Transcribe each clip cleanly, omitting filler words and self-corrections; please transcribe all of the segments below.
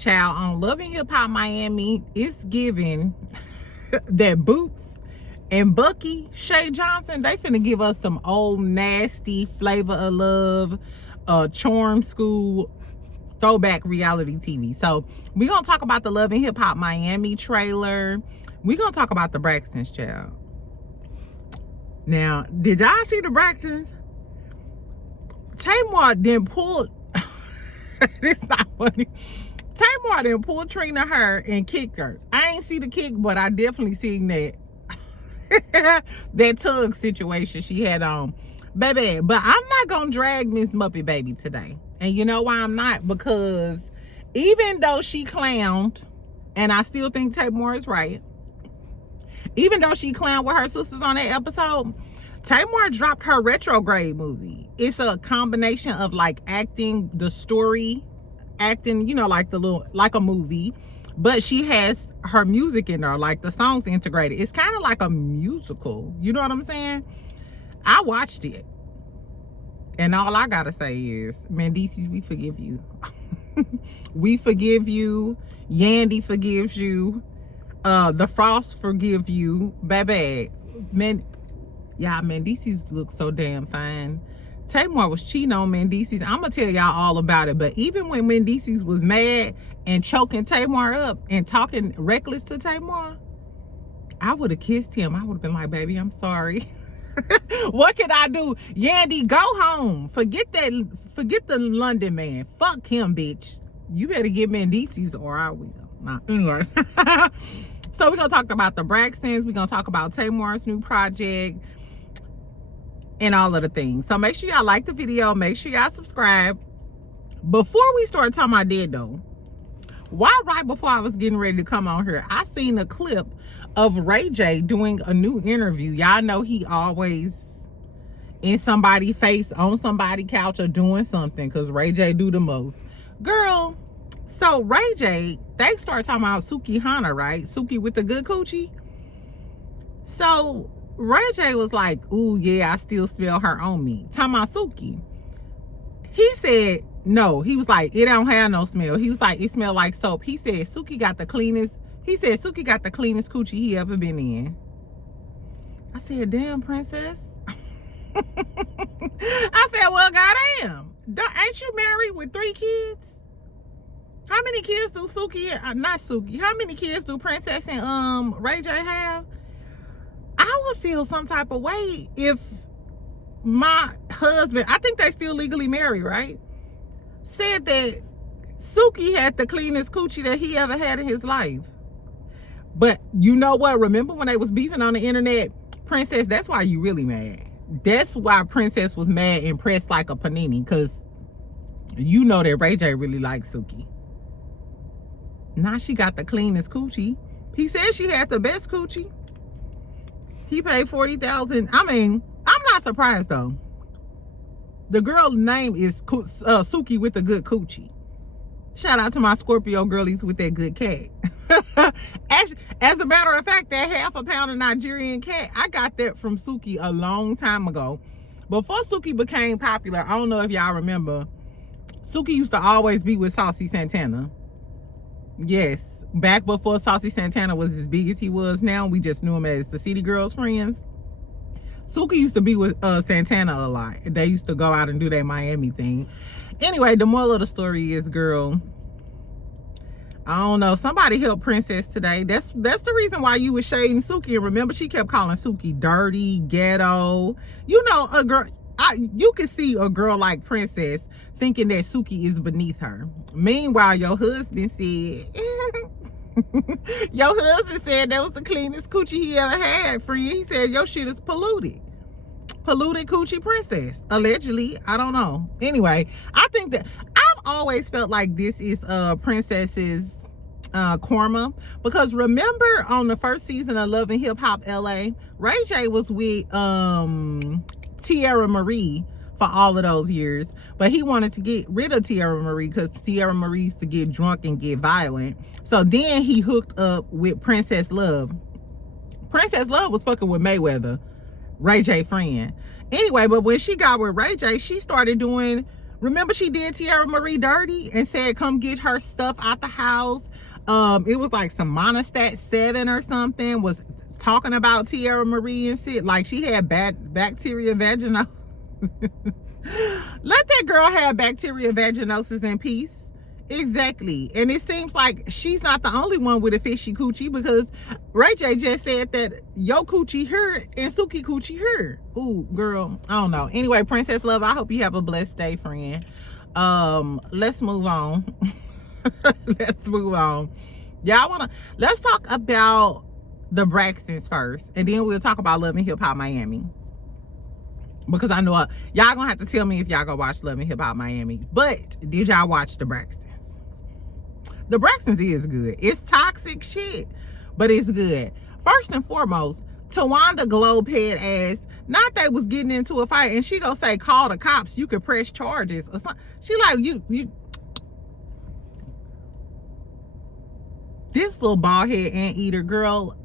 Child, on Love and Hip Hop Miami, it's giving that Boots and Bucky Shay Johnson, they finna give us some old nasty Flavor of Love, charm school throwback reality TV. So we're gonna talk about the Love and Hip Hop Miami trailer. We're gonna talk about the Braxtons, child. Now, did y'all see the Braxtons? Tamar then pulled it's not funny. Tamar then pulled Trina her and kicked her. I ain't see the kick, but I definitely seen that that tug situation she had on. Baby, but I'm not gonna drag Miss Muppet Baby today. And you know why I'm not? Because even though she clowned, and I still think Tamar is right, even though she clowned with her sisters on that episode, Tamar dropped her Retrograde movie. It's a combination of like acting, the story, acting, you know, like like a movie, but she has her music in there, like the songs integrated. It's kind of like a musical. You know what I'm saying? I watched it. And all I gotta say is, Mendecees, we forgive you. We forgive you. Yandy forgives you. The Frost forgive you. Baby. Y'all, Mendecees look so damn fine. Tamar was cheating on Mendecees. I'm gonna tell y'all all about it. But even when Mendecees was mad and choking Tamar up and talking reckless to Tamar, I would have kissed him. I would have been like, baby, I'm sorry. What can I do? Yandy, go home. Forget the London man. Fuck him, bitch. You better get Mendecees or I will. Nah, anyway. So we're gonna talk about the Braxtons. We're gonna talk about Tamar's new project and all of the things. So make sure y'all like the video. Make sure y'all subscribe. Before we start talking about that though, why right before I was getting ready to come on here, I seen a clip of Ray J doing a new interview. Y'all know he always in somebody's face, on somebody's couch, or doing something, because Ray J do the most. Girl, so Ray J, they start talking about Suki Hana, right? Suki with the good coochie. So Ray J was like, ooh, yeah, I still smell her on me. Talking about Suki. He said, no. He was like, it don't have no smell. He was like, it smell like soap. He said, Suki got the cleanest. He said, Suki got the cleanest coochie he ever been in. I said, damn, Princess. I said, well, goddamn. Ain't you married with 3 kids? How many kids do Suki, not Suki, how many kids do Princess and Ray J have? I would feel some type of way if my husband, I think they still legally married, right? Said that Suki had the cleanest coochie that he ever had in his life. But you know what? Remember when they was beefing on the internet? Princess, that's why you really mad. That's why Princess was mad and pressed like a panini, because you know that Ray J really likes Suki. Now she got the cleanest coochie. He said she had the best coochie. He paid $40,000. I mean, I'm not surprised though. The girl's name is Suki with the good coochie. Shout out to my Scorpio girlies with that good cat. As a matter of fact, that ½ pound of Nigerian cat, I got that from Suki a long time ago. Before Suki became popular, I don't know if y'all remember, Suki used to always be with Saucy Santana. Yes, back before Saucy Santana was as big as he was now, we just knew him as the City Girls friends. Suki used to be with Santana a lot. They used to go out and do their Miami thing. Anyway, the moral of the story is, girl, I don't know, somebody help Princess today. That's the reason why you was shading Suki. And remember, she kept calling Suki dirty, ghetto. You know, a girl, you can see a girl like Princess thinking that Suki is beneath her. Meanwhile, your husband said that was the cleanest coochie he ever had, friend. He said your shit is polluted coochie, Princess, allegedly. I don't know. Anyway, I think that I've always felt like this is Princess's karma, because remember on the first season of Love and Hip Hop LA, Ray J was with Tierra Marie for all of those years, but he wanted to get rid of Tierra Marie because Tierra Marie used to get drunk and get violent. So then he hooked up with Princess Love. Princess Love was fucking with Mayweather, Ray J friend. Anyway, but when she got with Ray J, she started doing Remember she did Tiara Marie dirty and said, come get her stuff out the house. It was like some Monostat 7 or something, was talking about Tiara Marie and shit. Like she had bacteria vaginosis. Let that girl have bacteria vaginosis in peace. Exactly. And it seems like she's not the only one with a fishy coochie, because Ray J just said that yo coochie hurt and Suki coochie hurt. Ooh, girl, I don't know. Anyway, Princess Love, I hope you have a blessed day, friend. Let's move on. Let's move on. Let's talk about the Braxtons first, and then we'll talk about Love and Hip Hop Miami. Because I know y'all gonna have to tell me if y'all gonna watch Love and Hip Hop Miami. But did y'all watch the Braxtons? The Braxtons is good. It's toxic shit, but it's good. First and foremost, Towanda Globehead ass, not they was getting into a fight, and she gonna say, call the cops, you could press charges or something. She like, you this little bald head anteater girl,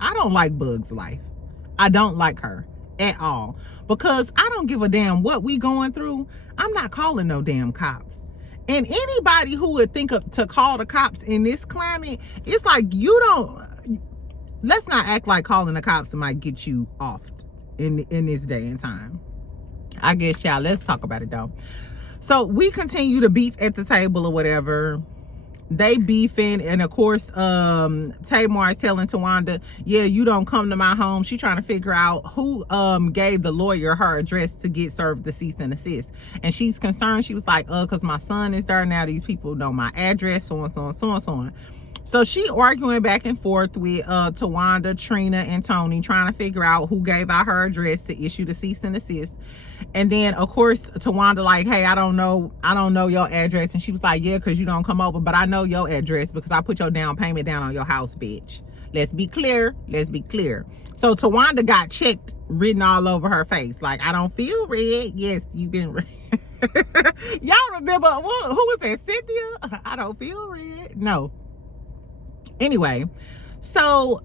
I don't like Bug's life. I don't like her at all, because I don't give a damn what we going through. I'm not calling no damn cops. And anybody who would think to call the cops in this climate, it's like, let's not act like calling the cops might get you off in this day and time. I guess y'all, let's talk about it though. So we continue to beef at the table or whatever. They beefing, and of course Tamar is telling Towanda, yeah, you don't come to my home. She trying to figure out who gave the lawyer her address to get served the cease and desist, and she's concerned. She was like, because my son is there now, these people know my address, so on, so on, so on, so on. So she arguing back and forth with Towanda, Trina, and Tony, trying to figure out who gave out her address to issue the cease and desist. And then of course Towanda like, hey, I don't know your address. And she was like, yeah, because you don't come over, but I know your address because I put your down payment down on your house, bitch. Let's be clear. So Towanda got checked written all over her face, like, I don't feel red. Yes, you've been red. Y'all remember who was that, Cynthia? I don't feel red. No. Anyway, so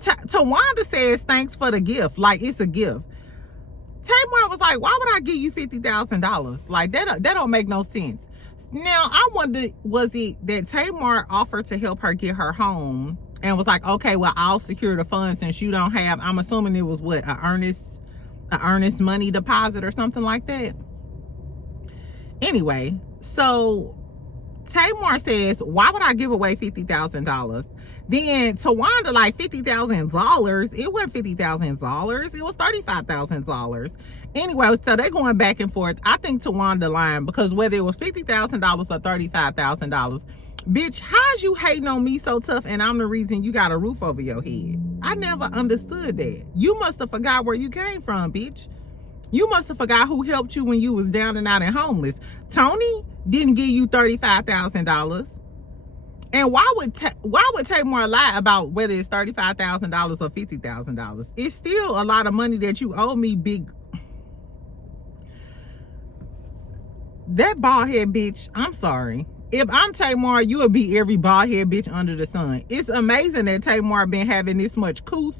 Towanda says thanks for the gift, like it's a gift. Tamar was like, why would I give you $50,000? Like, that don't make no sense. Now, I wonder, was it that Tamar offered to help her get her home and was like, okay, well, I'll secure the funds since you don't have, I'm assuming it was what, an earnest money deposit or something like that. Anyway, so Tamar says, why would I give away $50,000? Then Towanda like, $50,000? It wasn't $50,000. It was $35,000. Anyway, so they're going back and forth. I think Towanda lying, because whether it was $50,000 or $35,000, bitch, how's you hating on me so tough and I'm the reason you got a roof over your head? I never understood that. You must have forgot where you came from, bitch. You must have forgot who helped you when you was down and out and homeless. Tony didn't give you $35,000. And why would Tamar lie about whether it's $35,000 or $50,000? It's still a lot of money that you owe me, big. That bald head bitch, I'm sorry. If I'm Tamar, you would be every bald head bitch under the sun. It's amazing that Tamar been having this much couth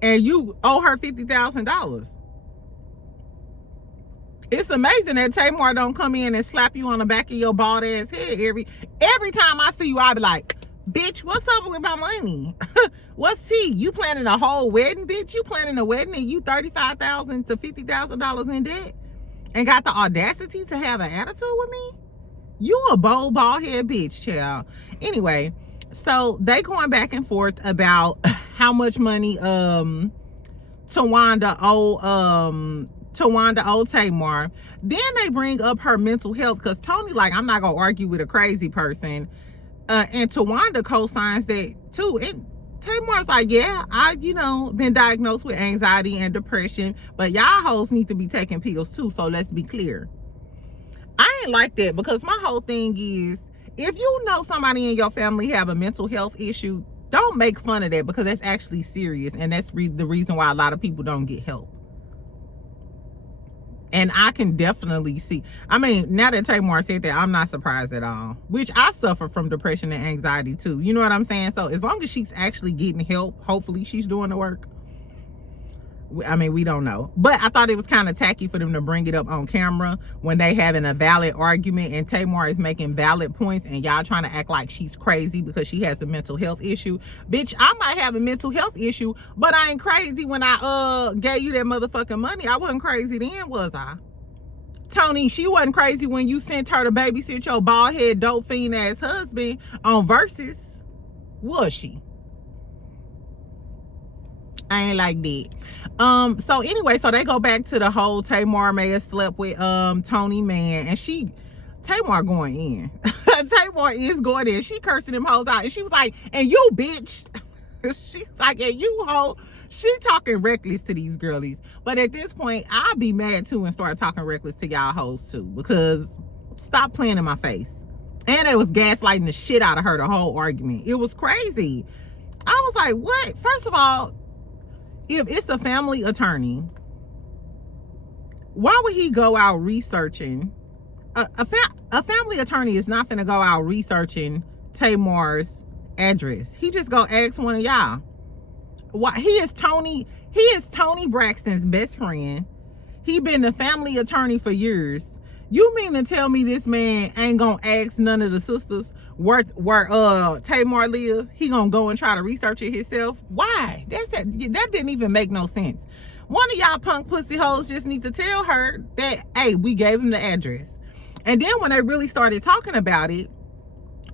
and you owe her $50,000. It's amazing that Tamar don't come in and slap you on the back of your bald ass head every time I see you. I be like, bitch, what's up with my money? What's tea? You planning a whole wedding, bitch? You planning a wedding and you $35,000 to $50,000 in debt and got the audacity to have an attitude with me? You a bold bald head bitch, child. Anyway, so they going back and forth about how much money Towanda owed Tamar. Then they bring up her mental health, because Tony like, I'm not gonna argue with a crazy person, and Towanda co-signs that too. And Tamar's like, yeah, I been diagnosed with anxiety and depression, but y'all hoes need to be taking pills too, so let's be clear. I ain't like that, because my whole thing is, if you know somebody in your family have a mental health issue, don't make fun of that, because that's actually serious, and that's the reason why a lot of people don't get help. And I can definitely see, I mean, now that Tamar said that, I'm not surprised at all. Which I suffer from depression and anxiety too. You know what I'm saying? So as long as she's actually getting help, hopefully she's doing the work. I mean, we don't know. But I thought it was kind of tacky for them to bring it up on camera when they having a valid argument and Tamar is making valid points and y'all trying to act like she's crazy because she has a mental health issue. Bitch, I might have a mental health issue, but I ain't crazy when I gave you that motherfucking money. I wasn't crazy then, was I? Tony, she wasn't crazy when you sent her to babysit your bald head, dope fiend ass husband on Versus, was she? I ain't like that. So anyway, so they go back to the whole Tamar may have slept with Tony man, and Tamar going in. Tamar is going in. She cursing them hoes out, and she was like, and you bitch. She's like, and you hoe. She talking reckless to these girlies. But at this point, I'll be mad too and start talking reckless to y'all hoes too, because stop playing in my face. And it was gaslighting the shit out of her the whole argument. It was crazy. I was like, what? First of all, if it's a family attorney, why would he go out researching? A family attorney is not gonna go out researching Tamar's address. He just go ask one of y'all. Why? He is Tony Braxton's best friend. He been the family attorney for years. You mean to tell me this man ain't gonna ask none of the sisters where Tamar live? He gonna go and try to research it himself? Why? That didn't even make no sense. One of y'all punk pussy hoes just need to tell her that, hey, we gave him the address. And then when they really started talking about it,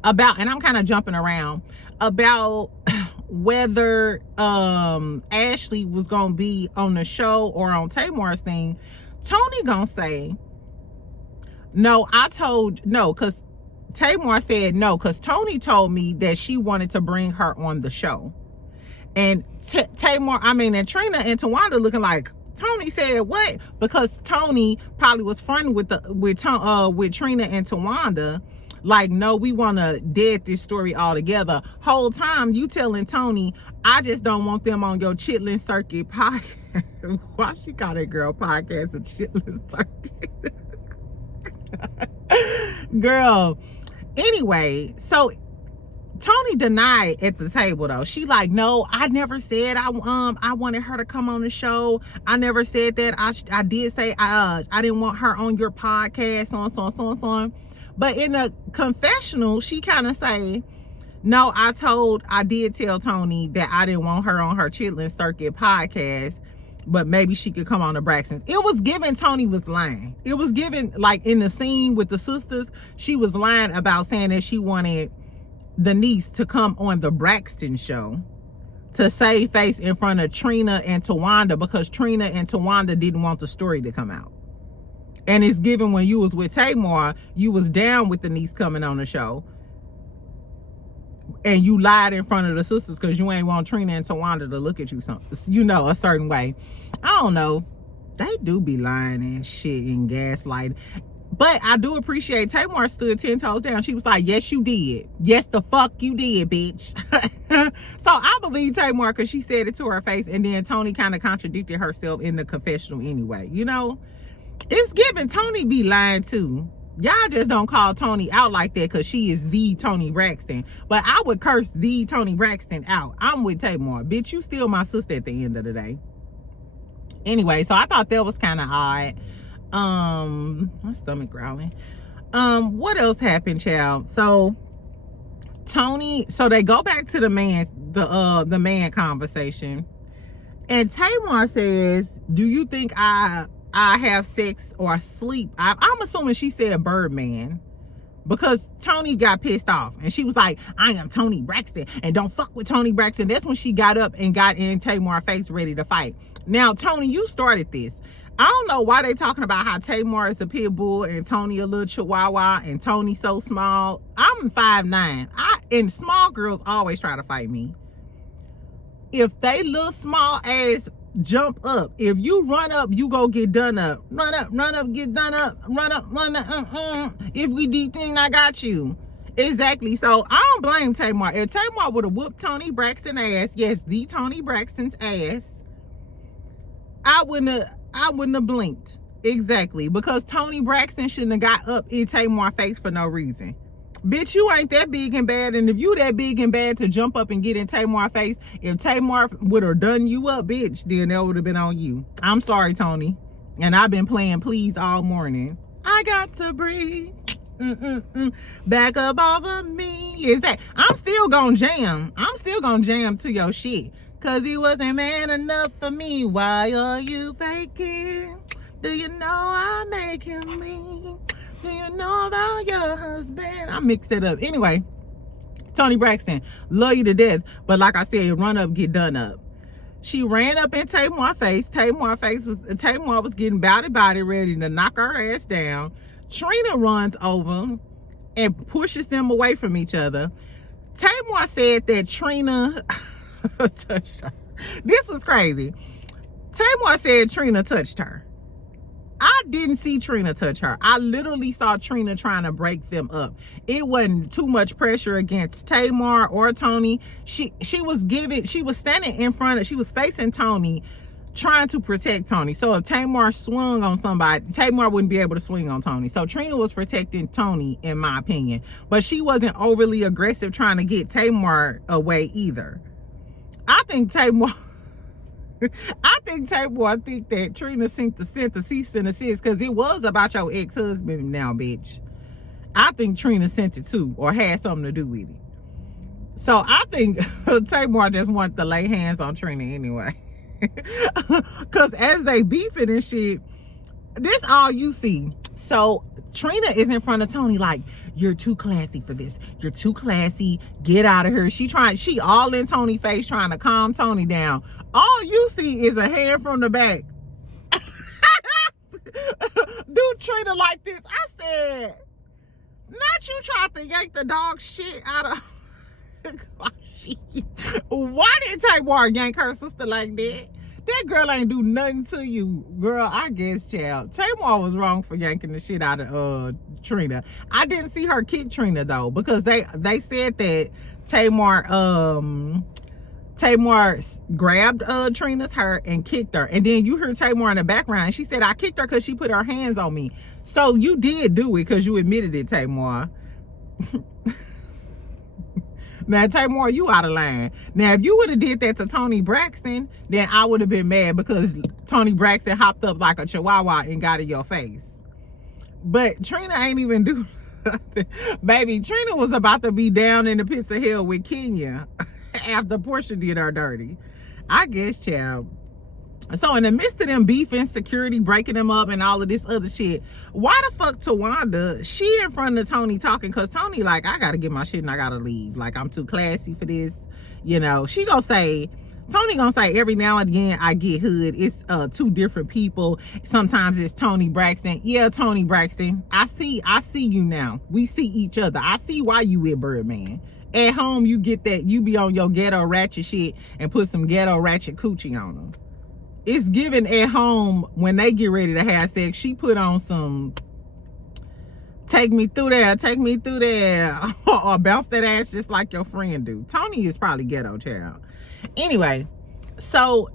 and I'm kind of jumping around, about whether Ashley was gonna be on the show or on Tamar's thing, Tony gonna say, no, because Tamar said no, because Tony told me that she wanted to bring her on the show. And and Trina and Towanda looking like, Tony said what? Because Tony probably was friendly with Trina and Towanda. Like, no, we want to dead this story altogether. Whole time you telling Tony, I just don't want them on your Chitlin Circuit podcast. Why she call that girl podcast a Chitlin Circuit? Girl. Anyway, so Tony denied at the table though. She like, no, I never said I wanted her to come on the show. I never said that. I did say I didn't want her on your podcast, so on. But in the confessional, she kind of say, no, I did tell Tony that I didn't want her on her Chitlin Circuit podcast, but maybe she could come on the Braxtons. It was given Tony was lying. It was given, like in the scene with the sisters, she was lying about saying that she wanted the niece to come on the Braxton show to save face in front of Trina and Towanda, because Trina and Towanda didn't want the story to come out. And it's given when you was with Tamar, you was down with the niece coming on the show. And you lied in front of the sisters because you ain't want Trina and Towanda to look at you a certain way. I don't know. They do be lying and shit and gaslighting. But I do appreciate Tamar stood 10 toes down. She was like, yes, you did. Yes, the fuck you did, bitch. So I believe Tamar because she said it to her face. And then Tony kind of contradicted herself in the confessional anyway. You know, it's given Tony be lying too. Y'all just don't call Tony out like that because she is the Tony Braxton. But I would curse the Tony Braxton out. I'm with Tamar. Bitch, you still my sister at the end of the day. Anyway, so I thought that was kind of odd. My stomach growling. What else happened, child? So they go back to the man conversation. And Tamar says, do you think I have sex or sleep? I'm assuming she said Birdman because Tony got pissed off and she was like, I am Tony Braxton and don't fuck with Tony Braxton. That's when she got up and got in Tamar's face ready to fight. Now, Tony, you started this. I don't know why they talking about how Tamar is a pit bull and Tony a little chihuahua and Tony so small. I'm 5'9". And small girls always try to fight me. If they little small ass jump up, if you run up, you go get done up. Run up, get done up. Run up. If we deep thing, I got you. Exactly. So I don't blame Tamar. If Tamar would have whooped Tony Braxton ass, yes, the Tony Braxton's ass, I wouldn't have blinked. Exactly. Because Tony Braxton shouldn't have got up in Tamar's face for no reason. Bitch, you ain't that big and bad. And if you that big and bad to jump up and get in Tamar's face, if Tamar would have done you up, bitch, then that would have been on you. I'm sorry, Tony. And I've been playing Please all morning. I got to breathe. Back up off of me. Is that I'm still gonna jam. I'm still gonna jam to your shit. Cause he wasn't man enough for me. Why are you faking? Do you know I make him leave? Do you know about your husband? I mixed it up. Anyway, Toni Braxton, love you to death. But like I said, run up, get done up. She ran up in Tamar's face. Tamar was getting body ready to knock her ass down. Trina runs over and pushes them away from each other. Tamar said that Trina touched her. This was crazy. Tamar said Trina touched her. I didn't see Trina touch her. I literally saw Trina trying to break them up. It wasn't too much pressure against Tamar or Tony. She was standing in front of, she was facing Tony, trying to protect Tony. So if Tamar swung on somebody, Tamar wouldn't be able to swing on Tony. So Trina was protecting Tony, in my opinion. But she wasn't overly aggressive trying to get Tamar away either. I think Tamar think that Trina sent the cease and desist because it was about your ex-husband now, bitch. I think Trina sent it too, or had something to do with it. So I think Tamar just wanted to lay hands on Trina anyway. Because as they beefing and shit, this all you see. So Trina is in front of Tony like, you're too classy for this. You're too classy. Get out of here. She all in Tony's face trying to calm Tony down. All you see is a hand from the back. Do Trina like this. I said, not you tried to yank the dog shit out of why did Tamar yank her sister like that? That girl ain't do nothing to you, girl. I guess, child. Tamar was wrong for yanking the shit out of Trina. I didn't see her kick Trina though, because they said that Tamar grabbed Trina's hair and kicked her. And then you heard Tamar in the background. And she said, I kicked her because she put her hands on me. So you did do it because you admitted it, Tamar. Now, Tamar, you out of line. Now, if you would have did that to Toni Braxton, then I would have been mad because Toni Braxton hopped up like a chihuahua and got in your face. But Trina ain't even do nothing. Baby, Trina was about to be down in the pits of hell with Kenya after Portia did her dirty. I guess, child. So in the midst of them beefing, security breaking them up and all of this other shit, why the fuck Towanda, she in front of Tony talking, because Tony like, I gotta get my shit and I gotta leave. Like, I'm too classy for this. You know, Tony gonna say every now and again, I get hood. It's two different people. Sometimes it's Toni Braxton. Yeah, Toni Braxton. I see you now. We see each other. I see why you with Birdman. At home, you get that, you be on your ghetto ratchet shit and put some ghetto ratchet coochie on them. It's given at home when they get ready to have sex. She put on some take me through there, or bounce that ass just like your friend do. Tony is probably ghetto, child. Anyway, so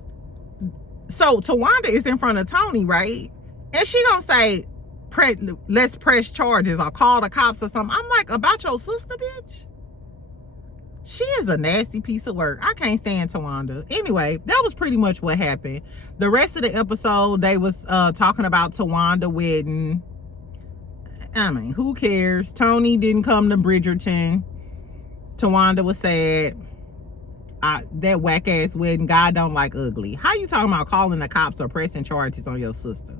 Towanda is in front of Tony, right? And she gonna say, let's press charges or call the cops or something. I'm like, about your sister, bitch? She is a nasty piece of work. I can't stand Towanda. Anyway, that was pretty much what happened. The rest of the episode, they was talking about Towanda wedding. I mean, who cares? Tony didn't come to Bridgerton. Towanda was sad. That whack ass wedding. God don't like ugly. How you talking about calling the cops or pressing charges on your sister?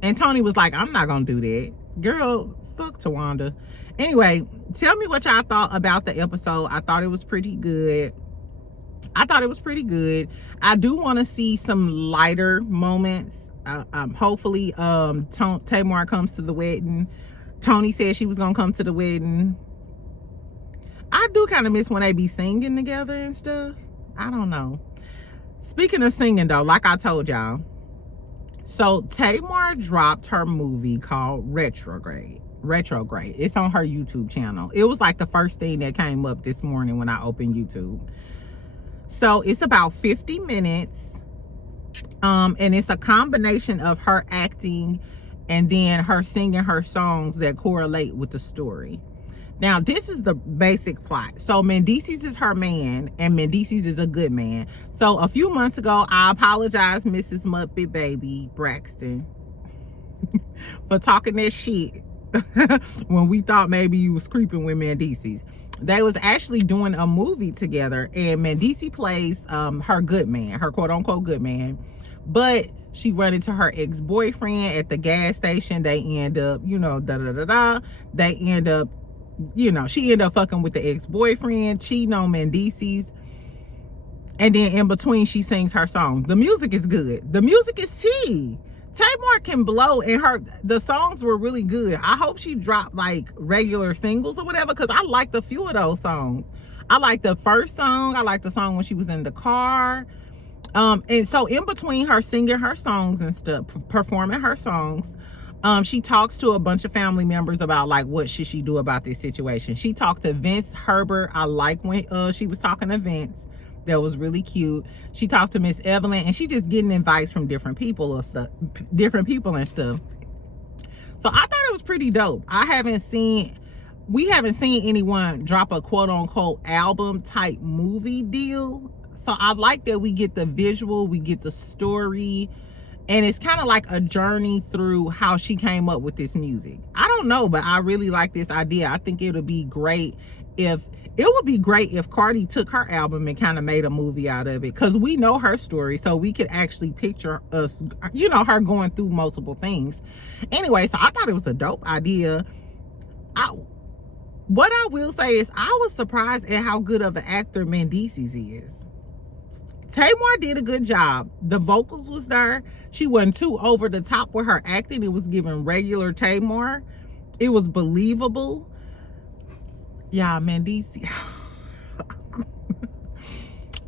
And Tony was like, I'm not gonna do that. Girl, fuck Towanda. Anyway, tell me what y'all thought about the episode. I thought it was pretty good. I do want to see some lighter moments. Hopefully, Tamar comes to the wedding. Tony said she was gonna come to the wedding. I do kind of miss when they be singing together and stuff. I don't know. Speaking of singing though, like I told y'all, so Tamar dropped her movie called Retrograde. It's on her YouTube channel. It was like the first thing that came up this morning when I opened YouTube. So it's about 50 minutes. And it's a combination of her acting and then her singing her songs that correlate with the story. Now, this is the basic plot. So Mendecees is her man, and Mendecees is a good man. So a few months ago, I apologize, Mrs. Muppet Baby Braxton, for talking that shit when we thought maybe you was creeping with Mendecees. They was actually doing a movie together, and Mendecees plays her good man, her quote-unquote good man. But she run into her ex-boyfriend at the gas station. They end up, you know, They end up, you know, she ended up fucking with the ex-boyfriend, cheating on Mendecees. And then in between, she sings her song. The music is good. The music is tea. Tamar can blow, and the songs were really good. I hope she dropped like regular singles or whatever, because I liked a few of those songs. I liked the first song. I liked the song when she was in the car. And so in between her singing her songs and stuff, performing her songs, she talks to a bunch of family members about like what should she do about this situation. She talked to Vince Herbert. I like when she was talking to Vince. That was really cute. She talked to Miss Evelyn, and she just getting advice from different people and stuff. So I thought it was pretty dope. We haven't seen anyone drop a quote unquote album type movie deal. So I like that we get the visual, we get the story, and it's kind of like a journey through how she came up with this music. I don't know, but I really like this idea. I think it would be great if Cardi took her album and kind of made a movie out of it, because we know her story, so we could actually picture us, you know, her going through multiple things. Anyway, so I thought it was a dope idea. What I will say is I was surprised at how good of an actor Mendecees is. Tamar did a good job. The vocals was there. She wasn't too over the top with her acting. It was giving regular Tamar. It was believable. Y'all, Mendecees.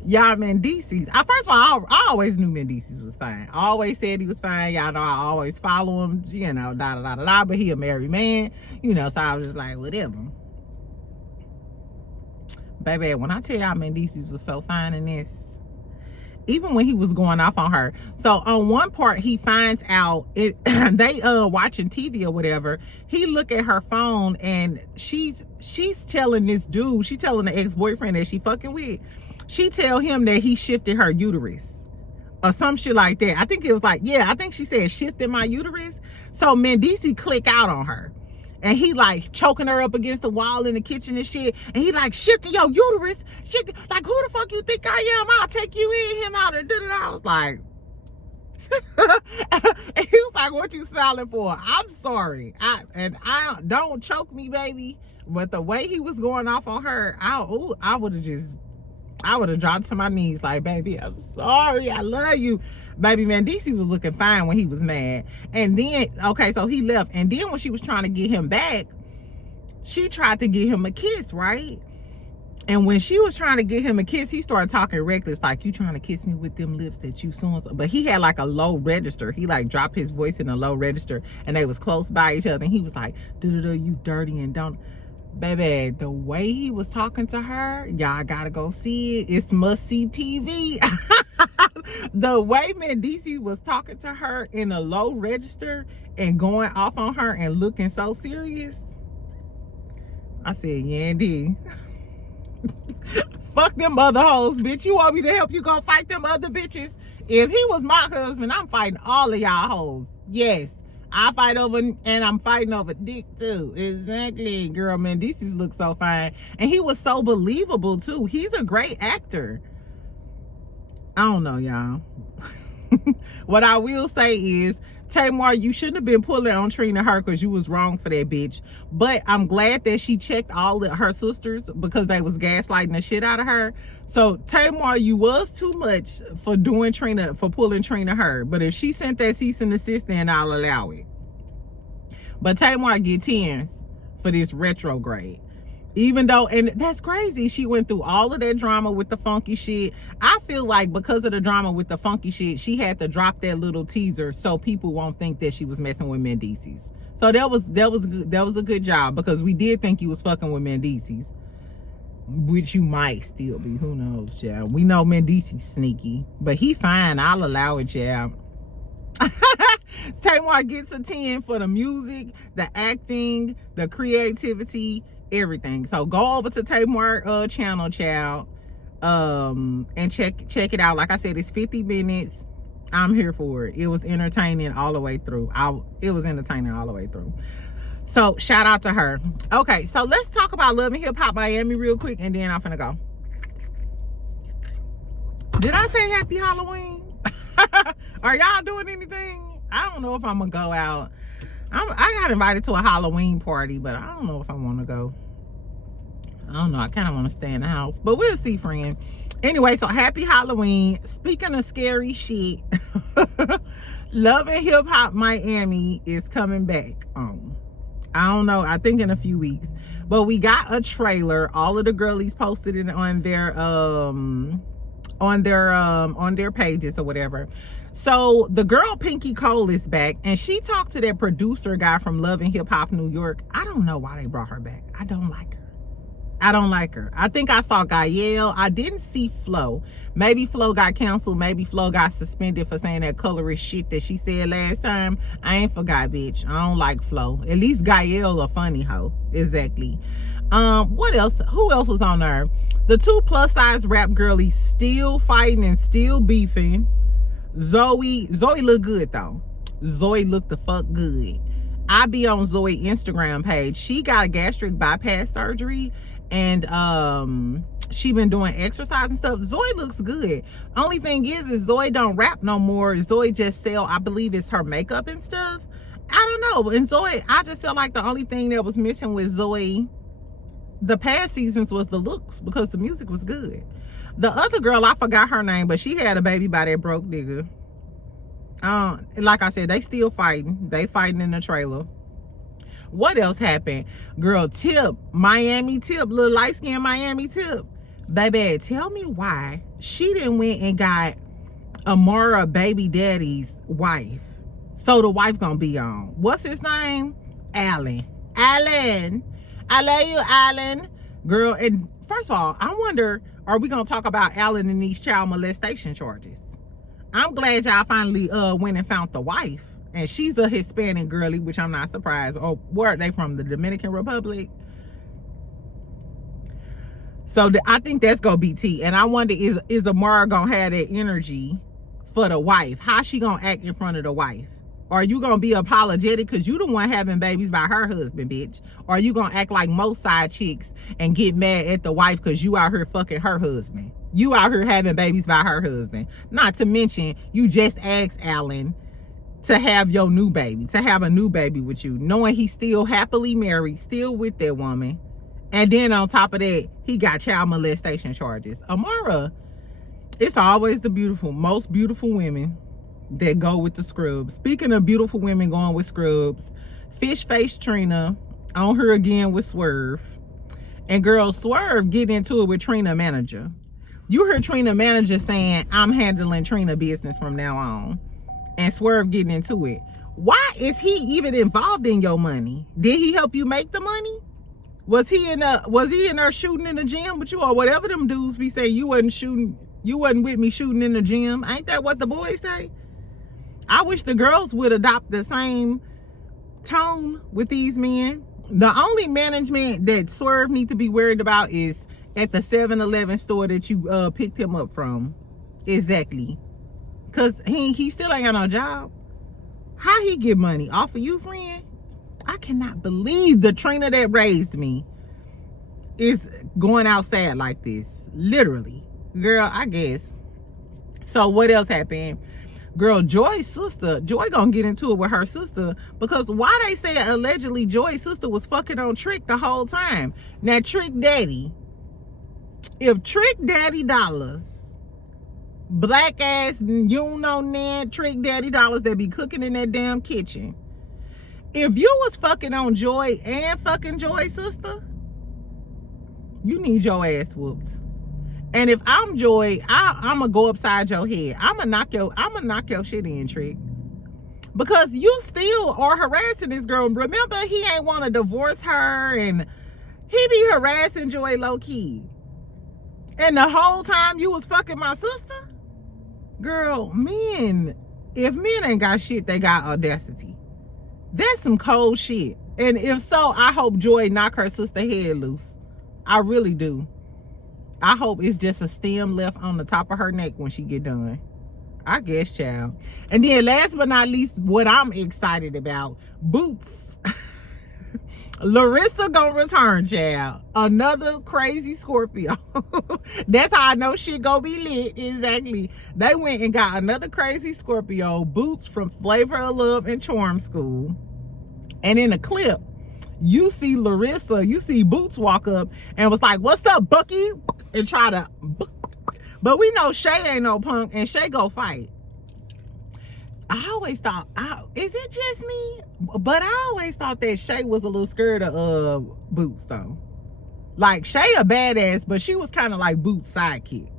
Y'all, Mendecees. First of all, I always knew Mendecees was fine. I always said he was fine. Y'all know I always follow him, you know, but he a married man, you know, so I was just like, whatever. Baby, when I tell y'all Mendecees was so fine in this, even when he was going off on her. So on one part, he finds out they watching TV or whatever. He look at her phone, and she's telling this dude, she telling the ex-boyfriend that she fucking with, she tell him that he shifted her uterus or some shit like that. I think it was like, yeah, I think she said shifted my uterus. So Mendecees click out on her, and he like choking her up against the wall in the kitchen and shit. And he like, shifting your uterus? Shifting, like, who the fuck you think I am? I'll take you in, him out. And I was like, and he was like, what you smiling for? I'm sorry. I don't choke me, baby. But the way he was going off on her, I would have dropped to my knees like, baby, I'm sorry. I love you. Baby, Mendecees was looking fine when he was mad. And then, okay, so he left. And then when she was trying to get him back, she tried to get him a kiss, right? And when she was trying to get him a kiss, he started talking reckless, like, you trying to kiss me with them lips that you so-and-so. But he had like a low register. He like dropped his voice in a low register, and they was close by each other. And he was like, you dirty and don't. Baby, the way he was talking to her, y'all gotta go see it. It's must-see TV. The way Mendecees was talking to her in a low register and going off on her and looking so serious, I said, yeah, indeed. Fuck them other hoes, bitch. You want me to help you go fight them other bitches? If he was my husband, I'm fighting all of y'all hoes. Yes. I fight over, and I'm fighting over dick too. Exactly, girl. Mendecees looks so fine, and he was so believable too. He's a great actor. I don't know, y'all. What I will say is, Tamar, you shouldn't have been pulling on Trina her, because you was wrong for that bitch. But I'm glad that she checked all of her sisters, because they was gaslighting the shit out of her. So Tamar, you was too much for doing Trina, for pulling Trina her. But if she sent that cease and desist, then I'll allow it. But Tamar get 10s for this retrograde. Even though, and that's crazy, she went through all of that drama with the funky shit. I feel like because of the drama with the funky shit, she had to drop that little teaser so people won't think that she was messing with Mendecees. So that was good. That was a good job, because we did think you was fucking with Mendecees, which you might still be. Who knows, child? We know Mendecees sneaky, but he fine. I'll allow it, child. Tamar gets a 10 for the music, the acting, the creativity. everything. So go over to Tamar channel, child, and check it out. Like I said, it's 50 minutes. I'm here for it. It was entertaining all the way through. It was entertaining all the way through. So shout out to her. Okay, so let's talk about Love and Hip Hop Miami real quick, and then I'm finna go. Did I say happy Halloween? Are y'all doing anything? I don't know if I'm gonna go out. I got invited to a Halloween party, but I don't know if I want to go. I don't know. I kind of want to stay in the house, but we'll see, friend. Anyway, so happy Halloween. Speaking of scary shit, Love and Hip Hop Miami is coming back on. I don't know. I think in a few weeks, but we got a trailer. All of the girlies posted it on their pages or whatever. So the girl Pinky Cole is back, and she talked to that producer guy from Love and Hip Hop New York. I don't know why they brought her back. I don't like her. I think I saw Gael. I didn't see Flo. Maybe Flo got canceled. Maybe Flo got suspended for saying that colorist shit that she said last time. I ain't forgot, bitch. I don't like Flo. At least Gael a funny hoe. Exactly. What else? Who else was on there? The 2 plus size rap girlies still fighting and still beefing. Zoe look good though. Zoe looked the fuck good. I be on Zoe Instagram page. She got a gastric bypass surgery, and she been doing exercise and stuff. Zoe looks good. Only thing is Zoe don't rap no more. Zoe just sell, I believe it's her makeup and stuff. I don't know. And Zoe, I just felt like the only thing that was missing with Zoe the past seasons was the looks, because the music was good. The other girl, I forgot her name, but she had a baby by that broke nigga. Like I said, they still fighting. They fighting in the trailer. What else happened? Girl, Tip, Miami Tip, little light-skinned Miami Tip. Baby, tell me why she didn't went and got Amara baby daddy's wife. So the wife gonna be on. What's his name? Alan. I love you, Alan. Girl, and first of all, I wonder, are we gonna talk about Alan and these child molestation charges? I'm glad y'all finally went and found the wife, and she's a Hispanic girlie, which I'm not surprised. Or where are they from? The Dominican Republic? So I think that's gonna be tea. And I wonder, is Amara gonna have that energy for the wife? How she gonna act in front of the wife? Are you gonna be apologetic because you the one having babies by her husband, bitch? Or are you gonna act like most side chicks and get mad at the wife because you out here fucking her husband? You out here having babies by her husband. Not to mention, you just asked Alan to have your new baby, to have a new baby with you, knowing he's still happily married, still with that woman. And then on top of that, he got child molestation charges. Amara, it's always the most beautiful women that go with the scrubs. Speaking of beautiful women going with scrubs, fish face Trina on her again with Swerve. And girl, Swerve get into it with Trina manager. You heard Trina manager saying, I'm handling Trina business from now on. And Swerve getting into it. Why is he even involved in your money? Did he help you make the money? Was he in there shooting in the gym with you, or whatever them dudes be saying? You wasn't with me shooting in the gym. Ain't that what the boys say? I wish the girls would adopt the same tone with these men. The only management that Swerve need to be worried about is at the 7-Eleven store that you picked him up from. Exactly. Because he still ain't got no job. How he get money? Off of you, friend? I cannot believe the Trina that raised me is going outside like this. Literally. Girl, I guess. So what else happened? Girl, Joy's sister, Joy gonna get into it with her sister, because why they say allegedly Joy's sister was fucking on Trick the whole time. Now Trick Daddy, if Trick Daddy Dollars, black ass, you don't know nan, Trick Daddy Dollars that be cooking in that damn kitchen, if you was fucking on Joy and fucking Joy's sister, you need your ass whooped. And if I'm Joy, I'm gonna go upside your head. I'm gonna knock your shit in, Trick. Because you still are harassing this girl. Remember, he ain't want to divorce her, and he be harassing Joy low key. And the whole time you was fucking my sister? Girl, if men ain't got shit, they got audacity. That's some cold shit. And if so, I hope Joy knock her sister head loose. I really do. I hope it's just a stem left on the top of her neck when she get done. I guess, child. And then last but not least, what I'm excited about, Boots. Larissa gonna return, child. Another crazy Scorpio. That's how I know shit gonna be lit. Exactly. They went and got another crazy Scorpio, Boots from Flavor of Love and Charm School. And in a clip, you see Boots walk up and was like, "What's up, Bucky?" And try to, but we know Shay ain't no punk and Shay go fight. I always thought, is it just me? But I always thought that Shay was a little scared of Boots though. Like Shay a badass, but she was kind of like Boots' sidekick.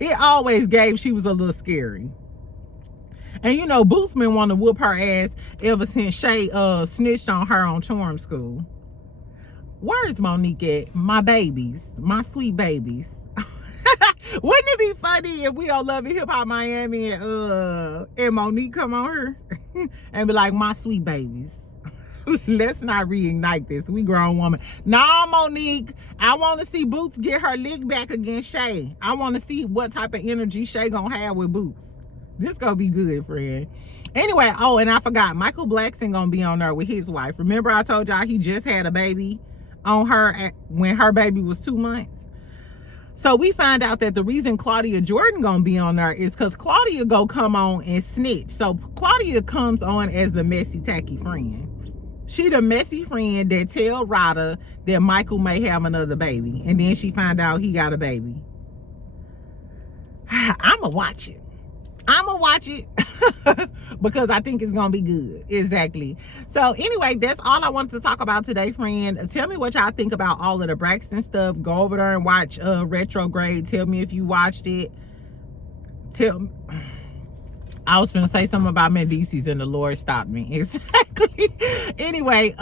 It always gave she was a little scary. And you know, Boots been want to whoop her ass ever since Shay snitched on her on Charm School. Where's Monique at? My babies, my sweet babies. Wouldn't it be funny if we on Love and Hip Hop Miami and Monique come on her and be like, "My sweet babies, let's not reignite this. We grown woman." Nah, Monique, I want to see Boots get her lick back against Shay. I want to see what type of energy Shay gonna have with Boots. This gonna be good, friend. Anyway, oh, and I forgot, Michael Blackson gonna be on there with his wife. Remember I told y'all he just had a baby on her when her baby was 2 months? So we find out that the reason Claudia Jordan gonna be on there is because Claudia go come on and snitch. So Claudia comes on as the messy, tacky friend. She the messy friend that tell Ryder that Michael may have another baby. And then she find out he got a baby. I'ma watch it. Because I think it's gonna be good. Exactly. So anyway, that's all I wanted to talk about today, friend. Tell me what y'all think about all of the Braxton stuff. Go over there and watch Retrograde. Tell me if you watched it. I was gonna say something about Mendecees and the Lord stopped me. Exactly. Anyway,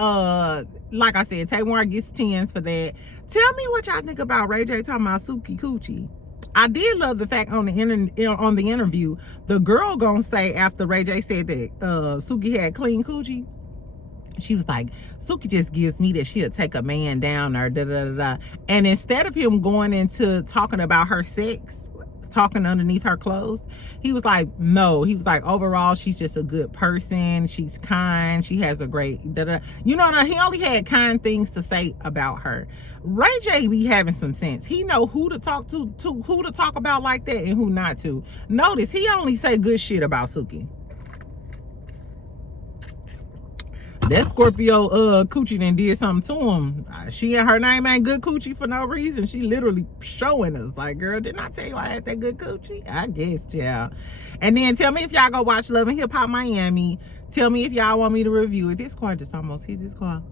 like I said, Tamar gets 10s for that. Tell me what y'all think about Ray J talking about Suki Coochie. I did love the fact on the interview, the girl gonna say after Ray J said that Suki had clean coochie, she was like, "Suki just gives me that she'll take a man down or da da da da." And instead of him going into talking about her sex, talking underneath her clothes, he was like, no, he was like, overall she's just a good person, she's kind, she has a great da da. You know, he only had kind things to say about her. Ray J be having some sense. He know who to talk to who to talk about like that and who not to. Notice he only say good shit about Suki. That Scorpio coochie done did something to him. She and her name ain't good coochie for no reason. She literally showing us like, girl, didn't I tell you I had that good coochie? I guess, yeah. And then tell me if y'all go watch Love and Hip Hop Miami. Tell me if y'all want me to review it. This car just almost hit this car.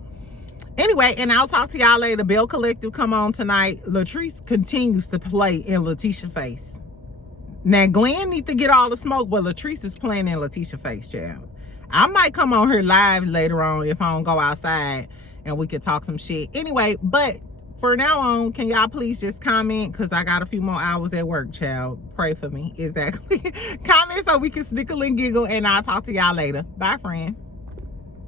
Anyway, and I'll talk to y'all later. Bell Collective come on tonight. Latrice continues to play in Letitia's face. Now, Glenn need to get all the smoke, but Latrice is playing in Letitia's face, child. I might come on here live later on if I don't go outside and we can talk some shit. Anyway, but for now on, can y'all please just comment? Because I got a few more hours at work, child. Pray for me. Exactly. Comment so we can snickle and giggle, and I'll talk to y'all later. Bye, friend.